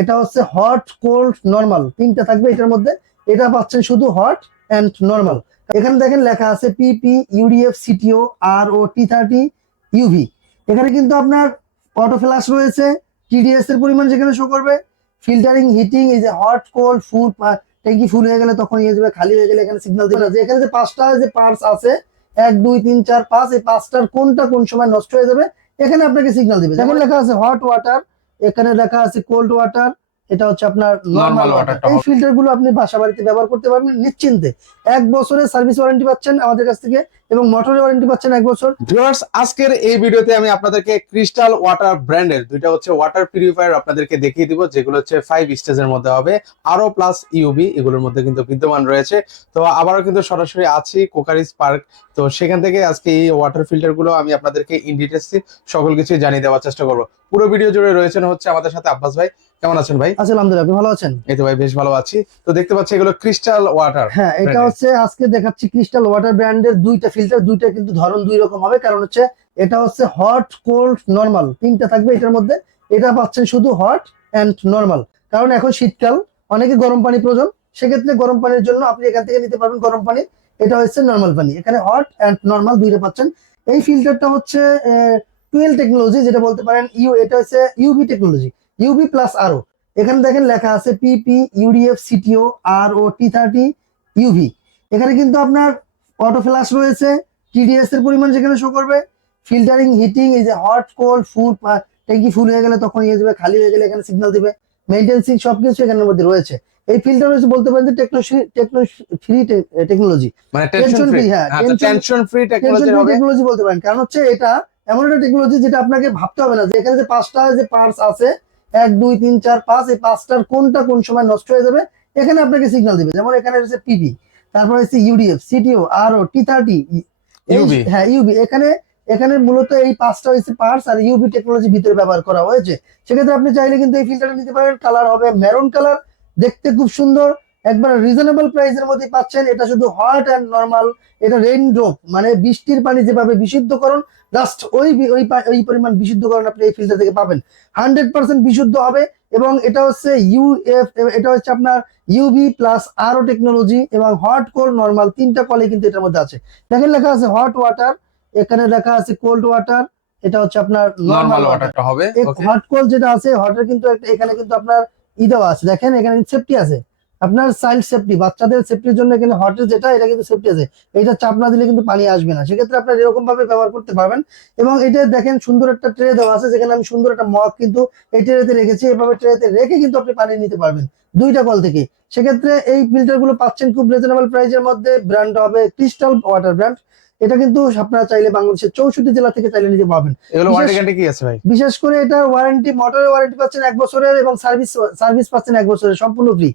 এটা হচ্ছে hot, cold, normal তিনটা থাকবে এটার মধ্যে। এটা পাচ্ছেন শুধু হট অ্যান্ড নরমাল। এখানে দেখেন লেখা আছে পিপি, ইউডিএফ, সিটিও, আর ও T30 ইউভি। এখানে কিন্তু আপনার অটো ফ্ল্যাশ রয়েছে, টিডিএস এর পরিমাণ যেখানে শো করবে, ফিল্টারিং, হিটিং, এই যে হট, কোল্ড, ফুল, ট্যাঙ্কি ফুল হয়ে গেলে তখন ইয়ে যাবে, খালি হয়ে গেলে এখানে সিগন্যাল দেবে না যে এখানে যে পাঁচটা যে পার্টস আছে 1 2 3 4 5, এই পাঁচটার কোনটা কোন সময় নষ্ট হয়ে যাবে এখানে আপনাকে সিগন্যাল দিবে। যেমন লেখা আছে হট ওয়াটার, এখানে লেখা আছে কোল্ড ওয়াটার, এটা হচ্ছে আপনার নরমাল ওয়াটার। এই ফিল্টার গুলো আপনি বাসা বাড়িতে ব্যবহার করতে পারবেন নিশ্চিন্তে। 1 বছরের সার্ভিস ওয়ারেন্টি পাচ্ছেন আমাদের কাছ থেকে এবং মোটরের ওয়ারেন্টি পাচ্ছেন 1 বছর। ভিউয়ার্স, আজকের এই ভিডিওতে আমি আপনাদেরকে ক্রিস্টাল ওয়াটার ব্র্যান্ডের দুইটা হচ্ছে ওয়াটার পিউরিফায়ার আপনাদেরকে দেখিয়ে দিব, যেগুলো হচ্ছে 5 স্টেজের মধ্যে হবে, আরও প্লাস ইউবি এগুলোর মধ্যে কিন্তু বিদ্যমান রয়েছে। তো আবারও কিন্তু সরাসরি আছি কোকারিজ পার্ক, তো সেখান থেকে আজকে এই ওয়াটার ফিল্টার গুলো আমি আপনাদেরকে ইন ডিটেইলস সকল কিছু জানিয়ে দেওয়ার চেষ্টা করবো। পুরো ভিডিও জুড়ে রয়েছেন হচ্ছে আমাদের সাথে আব্বাস ভাই। কেমন আছেন ভাই? আচ্ছা, আলহামদুলিল্লাহ, আপনি ভালো আছেন? এই তো ভাই বেশ ভালো আছি। তো দেখতে পাচ্ছি এগুলো ক্রিস্টাল ওয়াটার। হ্যাঁ, এটা হচ্ছে আজকে দেখাচ্ছি ক্রিস্টাল ওয়াটার ব্র্যান্ডের দুইটা ফিল্টার, দুইটা কিন্তু ধরন দুই রকম হবে। কারণ হচ্ছে এটা হচ্ছে হট, কোল্ড, নরমাল তিনটা থাকবে এটার মধ্যে। এটা পাচ্ছেন শুধু হট অ্যান্ড নরমাল। কারণ এখন শীতকাল, অনেকে গরম পানি প্রয়োজন, সেক্ষেত্রে গরম পানির জন্য আপনি এখান থেকে নিতে পারবেন গরম পানি। এটা হচ্ছে নরমাল পানি, এখানে হট অ্যান্ড নরমাল দুইটা পাচ্ছেন। এই ফিল্টারটা হচ্ছে 12 টেকনোলজি, যেটা বলতে পারেন এটা হচ্ছে ইউবি টেকনোলজি, ইউবি প্লাস আরও। এখানে দেখেন লেখা আছে পিপি, ইউডিএফ, সিটিও, আর ও T30 ইউভি। এখানে কিন্তু আপনার অটো ফ্ল্যাশ রয়েছে, টিডিএস এর পরিমাণ যেখানে শো করবে, ফিল্টারিং, হিটিং, এই যে হট, কোল্ড, ফুল, ট্যাঙ্কি ফুল হয়ে গেলে তখন ইয়ে যাবে, খালি হয়ে গেলে এখানে সিগন্যাল দিবে, মেইনটেন্সিং সবকিছু এখানের মধ্যে রয়েছে। এই ফিল্টার হচ্ছে বলতে পারেন যে টেকনো ফ্রি টেকনোলজি, মানে টেনশন ফ্রি। হ্যাঁ, টেনশন ফ্রি টেকনোলজি বলতে পারেন। কারণ হচ্ছে এটা এমন একটা টেকনোলজি যেটা আপনাকে ভাবতে হবে না যে এখানে যে পাঁচটা যে পার্টস আছে 1 2 3 4 5, এই পাঁচটার কোনটা কোন সময় নষ্ট হয়ে যাবে এখানে আপনাকে সিগন্যাল দিবে। যেমন এখানে হচ্ছে পিপি, তারপর হচ্ছে ইউডিএফ, সিটিও, আর ও T30 ইউবি। হ্যাঁ, ইউবি। এখানে এখানে মূলত এই পাঁচটা হচ্ছে পার্টস আর ইউবি টেকনোলজি ভিতরে ব্যবহার করা হয়েছে। সেক্ষেত্রে আপনি চাইলে কিন্তু এই ফিল্টারটা নিতে পারেন। কালার হবে মেরুন কালার, দেখতে খুব সুন্দর, একবার রিজনেবল প্রাইসের মধ্যে পাচ্ছেন। এটা শুধু হট অ্যান্ড নরমাল। এটা রেইন ড্রপ, মানে বৃষ্টির পানি যেভাবে বিশুদ্ধকরণ, জাস্ট ওই পরিমাণ বিশুদ্ধকরণ আপনি এই ফিল্টার থেকে পাবেন। 100% বিশুদ্ধ হবে। এবং এটা হচ্ছে এটা হচ্ছে আপনার ইউভি প্লাস আরও টেকনোলজি, এবং হট, কোল্ড, নরমাল তিনটা কলে কিন্তু এটার মধ্যে আছে। দেখেন লেখা আছে হট ওয়াটার, এখানে লেখা আছে কোল্ড ওয়াটার, এটা হচ্ছে আপনার নরমাল ওয়াটারটা হবে। হট, কোল্ড যেটা আছে হটের কিন্তু এখানে কিন্তু আপনার দেওয়া আছে, দেখেন এখানে সেফটি আছে, আপনার চাইল্ড সেফটি, বাচ্চাদের সেফটির জন্য এখানে হটের যেটা এটা কিন্তু সেফটি আছে। এটা চাপ না দিলে কিন্তু পানি আসবে না, সেক্ষেত্রে আপনার এরকম ভাবে ব্যবহার করতে পারবেন। এবং এটা দেখেন সুন্দর একটা ট্রে দেওয়া আছে, যেখানে আমি সুন্দর একটা মগ কিন্তু এই ট্রেতে রেখেছি। এভাবে ট্রেতে রেখে কিন্তু আপনি পানি নিতে পারবেন দুইটা কল থেকে। সেক্ষেত্রে এই ফিল্টার গুলো পাচ্ছেন খুব রিজনেবল প্রাইসের মধ্যে। ব্র্যান্ড হবে ক্রিস্টাল ওয়াটার ব্র্যান্ড। এটা কিন্তু আপনারা চাইলে বাংলাদেশের 64 জেলা থেকে চাইলে নিতে পারবেন। এগুলো ওয়ারেন্টি গ্যারান্টি কি আছে ভাই? বিশেষ করে এটার ওয়ারেন্টি, মোটরের ওয়ারেন্টি পাচ্ছেন 1 বছরের, এবং সার্ভিস পাচ্ছেন 1 বছরের সম্পূর্ণ ফ্রি।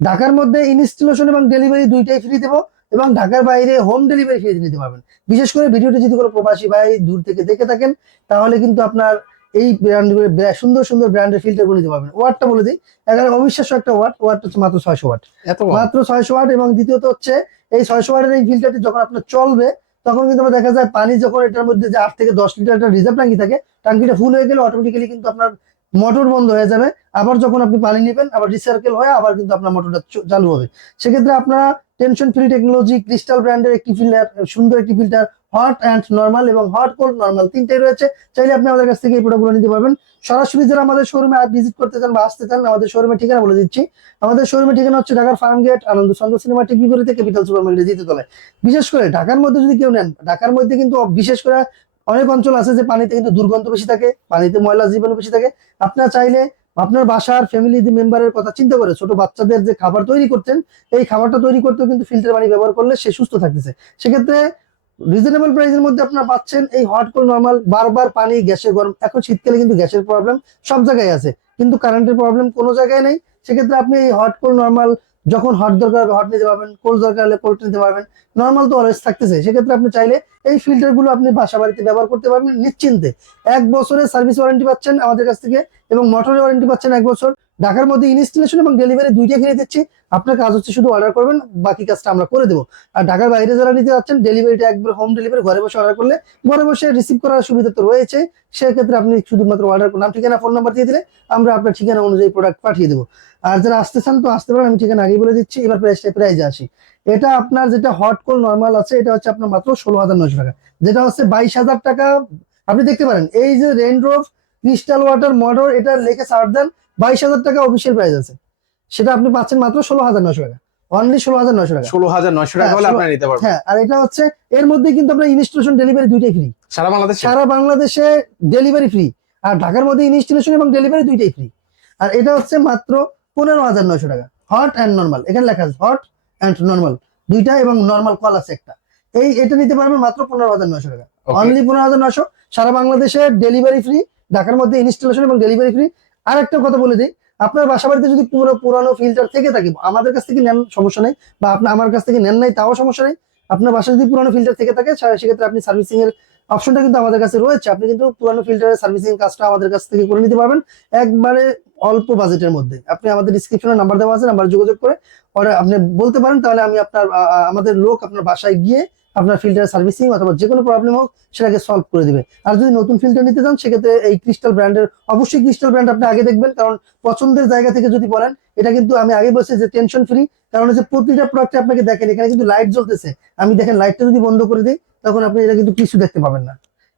ঢাকার মধ্যে ইনস্টলেশন এবং ডেলিভারি দুইটাই ফ্রি দেবো, এবং ঢাকার বাইরে হোম ডেলিভারি ফ্রি নিতে পারবেন। বিশেষ করে ভিডিওটি যদি কোনো প্রবাসী ভাই দূর থেকে দেখে থাকেন, তাহলে কিন্তু আপনার এই সুন্দর সুন্দর ব্র্যান্ডের ফিল্টার গুলো নিতে পারবেন। ওয়াটটা বলে দিই, এখানে অবিশ্বাস্য একটা ওয়াট হচ্ছে মাত্র 600 ওয়াট, মাত্র 600 ওয়াট। এবং দ্বিতীয়ত হচ্ছে এই 600 ওয়াটের এই ফিল্টারটি যখন আপনার চলবে, তখন কিন্তু আমরা দেখা যায় পানি যখন এটার মধ্যে যে 8 থেকে 10 লিটার একটা রিজার্ভ ট্যাঙ্কি থাকে, ট্যাঙ্কিটা ফুল হয়ে গেলে অটোমেটিক্যালি কিন্তু আপনার মোটর বন্ধ হয়ে যাবে। আবার যখন আপনি পানি নেবেন, আবার রিসার্কেল হয়ে আবার কিন্তু আপনার মোটরটা চালু হবে। সেক্ষেত্রে আপনারা টেনশন ফ্রি টেকনোলজি ক্রিস্টাল ব্র্যান্ডের একটি ফিল্টার, সুন্দর একটি ফিল্টার, হট অ্যান্ড নরমাল এবং হট, কোল্ড, নরমাল তিনটাই রয়েছে। চাইলে আপনি আমাদের কাছ থেকে এই প্রোডাক্টগুলো নিতে পারবেন। সরাসরি যারা আমাদের শোরুমে ভিজিট করতে চান বা আসতে চান, আমাদের শোরুমের ঠিকানা বলে দিচ্ছি। আমাদের শোরুমের ঠিকানা হচ্ছে ঢাকার ফার্ম গেট, আনন্দ চন্দ্র সিনেমা ঠিক বিপরীতে ক্যাপিটাল সুপার মার্কেটের দ্বিতীয়তলায়। বিশেষ করে ঢাকার মধ্যে যদি কেউ নেন, ঢাকার মধ্যে কিন্তু বিশেষ করে অনেক অঞ্চল আছে যে পানিতে কিন্তু দুর্গন্ধ বেশি থাকে, পানিতে ময়লা জীবাণু বেশি থাকে। আপনারা চাইলে আপনার বাসার ফ্যামিলি মেম্বারের কথা চিন্তা করে ছোট বাচ্চাদের যে খাবার তৈরি করছেন, এই খাবারটা তৈরি করতেও কিন্তু ফিল্টার পানি ব্যবহার করলে সে সুস্থ থাকতেছে। সেক্ষেত্রে রিজনেবল প্রাইসের মধ্যে আপনারা পাচ্ছেন এই হট, কোল্ড, নরমাল। বারবার পানি গ্যাসের গরম, এখন শীতকালে কিন্তু গ্যাসের প্রবলেম সব জায়গায় আছে, কিন্তু কারেন্টের প্রবলেম কোনো জায়গায় নেই। সেক্ষেত্রে আপনি এই হট, কোল্ড, নরমাল যখন হট দরকার হবে হট নিতে পারবেন, কোল্ড দরকার হলে কোল্ড নিতে পারবেন, নরমাল তো অলওয়েজ থাকতেছে। সেক্ষেত্রে আপনি চাইলে এই ফিল্টার গুলো আপনি বাসা বাড়িতে ব্যবহার করতে পারবেন নিশ্চিন্তে। 1 বছরের সার্ভিস ওয়ারেন্টি পাচ্ছেন আমাদের কাছ থেকে, এবং মোটরের ওয়ারেন্টি পাচ্ছেন 1 বছর। ঢাকার মধ্যে ইনস্টলেশন এবং ডেলিভারি দুইটাই ফ্রি দিচ্ছি। আপনার কাজ হচ্ছে শুধু অর্ডার করবেন, বাকি কাজটা আমরা করে দেবো। আর ঢাকার বাইরে যারা নিতে যাচ্ছেন, ডেলিভারিটা একবার হোম ডেলিভারি, ঘরে বসে অর্ডার করলে ঘরে বসে রিসিভ করার সুবিধা তো রয়েছে। সেক্ষেত্রে আপনি শুধুমাত্র অর্ডার নাম, ঠিকানা, ফোন নাম্বার দিয়ে দিলে আমরা আপনার ঠিকানা অনুযায়ী প্রোডাক্ট পাঠিয়ে দেবো। আর যারা আসতে চান তো আসতে পারেন, আমি ঠিকানা আগেই বলে দিচ্ছি। এবার প্রাইজে আসি। এটা আপনার যেটা হট কোল নর্মাল আছে, এটা হচ্ছে আপনার মাত্র 16,900 টাকা, যেটা হচ্ছে 22,000 টাকা। আপনি দেখতে পারেন এই যে রেইনড্রপ ক্রিস্টাল ওয়াটার মডেল, এটা লেখে সার্চ দেন, 22,000 টাকা অফিসিয়াল প্রাইস আছে। সেটা আপনি পাচ্ছেন মাত্র 16,900 টাকা, অনলি 16,900 টাকা। 16,900 টাকা হলে আপনারা নিতে পারবেন। হ্যাঁ, আর এটা হচ্ছে এর মধ্যে কিন্তু আপনার ইনস্টলেশন ডেলিভারি দুইটাই ফ্রি। সারা বাংলাদেশে ডেলিভারি ফ্রি, আর ঢাকার মধ্যে ইনস্টলেশন এবং ডেলিভারি দুইটাই ফ্রি। আর এটা হচ্ছে মাত্র 15,900 টাকা, হট অ্যান্ড নর্মাল। এখানে লেখা আছে হট অ্যান্ড নর্মাল দুইটা, এবং নর্মাল কল আছে একটা। এটা নিতে পারবেন মাত্র 15,900 টাকা, অনলি 15,900। সারা বাংলাদেশে ডেলিভারি ফ্রি, ঢাকার মধ্যে ইনস্টলেশন এবং ডেলিভারি ফ্রি। আর একটা কথা বলে দিই, আপনার বাসা বাড়িতে যদি পুরানো ফিল্টার থেকে থাকে, আমাদের কাছ থেকে নেন সমস্যা নেই, বা আপনি আমার কাছ থেকে নেন নাই তাও সমস্যা নেই। আপনার বাসায় যদি পুরানো ফিল্টার থেকে থাকে, সেক্ষেত্রে আপনি সার্ভিসিং এর অপশনটা কিন্তু আমাদের কাছে রয়েছে। আপনি কিন্তু পুরানো ফিল্টারের সার্ভিসিং কাজটা আমাদের কাছ থেকে করে নিতে পারবেন একবারে অল্প বাজেটের মধ্যে। আপনি আমাদের ডিসক্রিপশনে নাম্বার দেওয়া আছে, নাম্বার যোগাযোগ করে আপনি বলতে পারেন, তাহলে আমি আমাদের লোক আপনার বাসায় গিয়ে আপনার ফিল্টার সার্ভিসিং অথবা যে কোনো প্রবলেম হোক সেটাকে সলভ করে দিবে। আর যদি নতুন ফিল্টার নিতে চান, সেক্ষেত্রে এই ক্রিস্টাল ব্র্যান্ডের, অবশ্যই ক্রিস্টাল ব্র্যান্ড আপনি আগে দেখবেন, কারণ পছন্দের জায়গা থেকে যদি বলেন, এটা কিন্তু আমি আগে বলছি যে টেনশন ফ্রি। কারণ হচ্ছে প্রতিটা প্রোডাক্টে আপনাকে দেখেন, এখানে কিন্তু লাইট জ্বলতেছে, আমি দেখেন লাইটটা যদি বন্ধ করে দিই, তখন আপনি এটা কিন্তু কিছু দেখতে পাবেন না।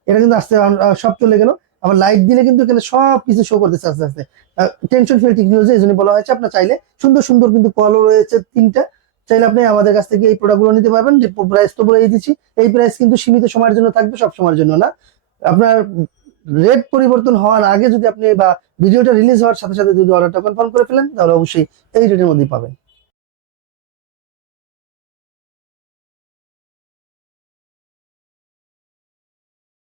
এটা কিন্তু আস্তে সব চলে গেল। আবার লাইট দিলে কিন্তু এখানে সব কিছু শো করতেছে আস্তে আস্তে। টেনশন ফ্রি টেকনোলজি, এই জন্য বলা হয়েছে। আপনার চাইলে সুন্দর সুন্দর কিন্তু কলও রয়েছে 3টা, চাইলে আপনি আমাদের কাছ থেকে এই প্রোডাক্টগুলো নিতে পারবেন। যে প্রাইস তো বলে দিচ্ছি, এই প্রাইস কিন্তু সীমিত সময়ের জন্য থাকবে, সব সময়ের জন্য না। আপনার রেট পরিবর্তন হওয়ার আগে যদি আপনি, বা ভিডিওটা রিলিজ হওয়ার সাথে সাথে যদি অর্ডারটা কনফার্ম করে ফেলেন, তাহলে অবশ্যই এই রেটের মধ্যেই পাবেন।